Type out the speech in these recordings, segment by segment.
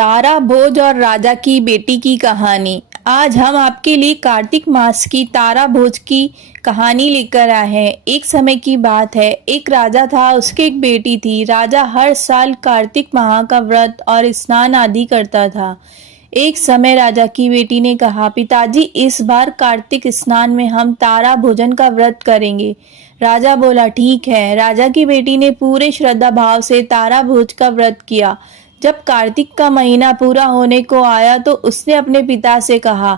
तारा भोज और राजा की बेटी की कहानी। आज हम आपके लिए कार्तिक मास की तारा भोज की कहानी लेकर आए हैं। एक समय की बात है, एक राजा था, उसकी एक बेटी थी। राजा हर साल कार्तिक माह का व्रत और स्नान आदि करता था। एक समय राजा की बेटी ने कहा, पिताजी इस बार कार्तिक स्नान में हम तारा भोजन का व्रत करेंगे। राजा बोला, ठीक है। राजा की बेटी ने पूरे श्रद्धा भाव से तारा भोज का व्रत किया। जब कार्तिक का महीना पूरा होने को आया तो उसने अपने पिता से कहा,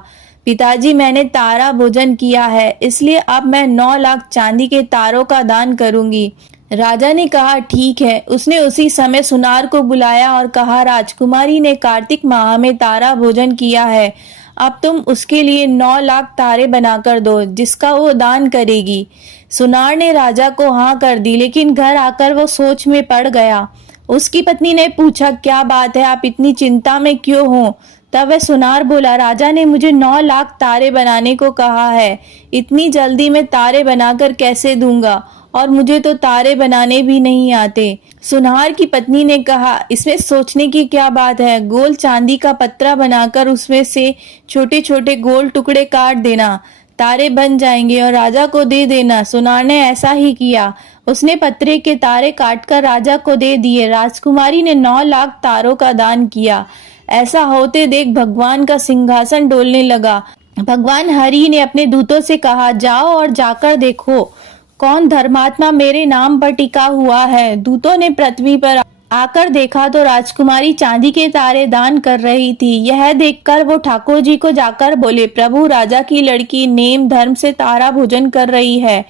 पिताजी मैंने तारा भोजन किया है, इसलिए अब मैं 9 लाख चांदी के तारों का दान करूंगी। राजा ने कहा, ठीक है। उसने उसी समय सुनार को बुलाया और कहा, राजकुमारी ने कार्तिक माह में तारा भोजन किया है, अब तुम उसके लिए 9 लाख तारे बनाकर दो, जिसका वो दान करेगी। सुनार ने राजा को हाँ कर दी, लेकिन घर आकर वो सोच में पड़ गया। उसकी पत्नी ने पूछा, क्या बात है, आप इतनी चिंता में क्यों हो? तब वह सुनार बोला, राजा ने मुझे 9 लाख तारे बनाने को कहा है, इतनी जल्दी मैं तारे बनाकर कैसे दूंगा, और मुझे तो तारे बनाने भी नहीं आते। सुनार की पत्नी ने कहा, इसमें सोचने की क्या बात है, गोल चांदी का पत्रा बनाकर उसमें से छोटे छोटे गोल टुकड़े काट देना, तारे बन जाएंगे और राजा को दे देना। सुनार ने ऐसा ही किया। उसने पत्रे के तारे काटकर राजा को दे दिए। राजकुमारी ने 9 लाख तारों का दान किया। ऐसा होते देख भगवान का सिंहासन डोलने लगा। भगवान हरि ने अपने दूतों से कहा, जाओ और जाकर देखो कौन धर्मात्मा मेरे नाम पर टिका हुआ है। दूतों ने पृथ्वी पर आकर देखा तो राजकुमारी चांदी के तारे दान कर रही थी। यह देखकर वो ठाकुर जी को जाकर बोले, प्रभु राजा की लड़की नेम धर्म से तारा भोजन कर रही है।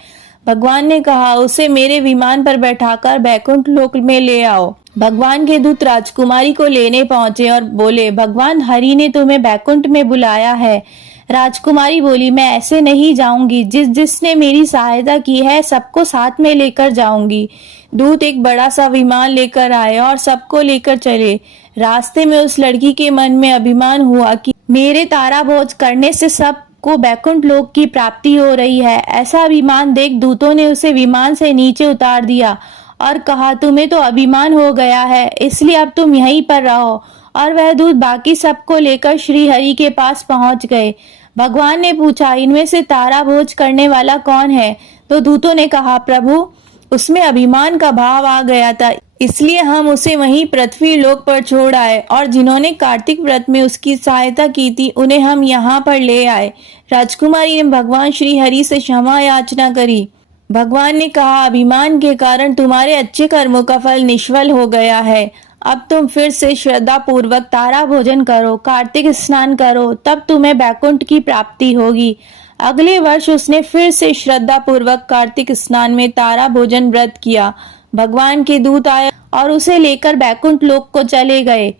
भगवान ने कहा, उसे मेरे विमान पर बैठाकर बैकुंठ लोक में ले आओ। भगवान के दूत राजकुमारी को लेने पहुंचे और बोले, भगवान हरि ने तुम्हें बैकुंठ में बुलाया है। राजकुमारी बोली, मैं ऐसे नहीं जाऊंगी, जिसने मेरी सहायता की है सबको साथ में लेकर जाऊंगी। दूत एक बड़ा सा विमान लेकर आए और सबको लेकर चले। रास्ते में उस लड़की के मन में अभिमान हुआ कि मेरे तारा भोज करने से सबको बैकुंठ लोक की प्राप्ति हो रही है। ऐसा अभिमान देख दूतों ने उसे विमान से नीचे उतार दिया और कहा, तुम्हें तो अभिमान हो गया है, इसलिए अब तुम यहीं पर रहो। और वह दूत बाकी सबको लेकर श्री हरि के पास पहुंच गए। भगवान ने पूछा, इनमें से तारा भोज करने वाला कौन है? तो दूतों ने कहा, प्रभु उसमें अभिमान का भाव आ गया था, इसलिए हम उसे वहीं पृथ्वी लोक पर छोड़ आए, और जिन्होंने कार्तिक व्रत में उसकी सहायता की थी उन्हें हम यहाँ पर ले आए। राजकुमारी ने भगवान श्री हरि से क्षमा याचना करी। भगवान ने कहा, अभिमान के कारण तुम्हारे अच्छे कर्मों का फल निष्फल हो गया है। अब तुम फिर से श्रद्धा पूर्वक तारा भोजन करो, कार्तिक स्नान करो, तब तुम्हें बैकुंठ की प्राप्ति होगी। अगले वर्ष उसने फिर से श्रद्धा पूर्वक कार्तिक स्नान में तारा भोजन व्रत किया। भगवान के दूत आए और उसे लेकर बैकुंठ लोक को चले गए।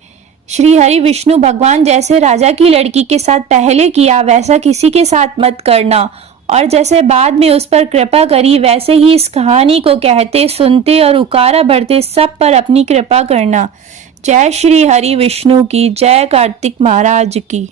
श्री हरि विष्णु भगवान जैसे राजा की लड़की के साथ पहले किया, वैसा किसी के साथ मत करना, और जैसे बाद में उस पर कृपा करी, वैसे ही इस कहानी को कहते, सुनते और उकारा भरते सब पर अपनी कृपा करना। जय श्री हरि विष्णु की जय, कार्तिक महाराज की।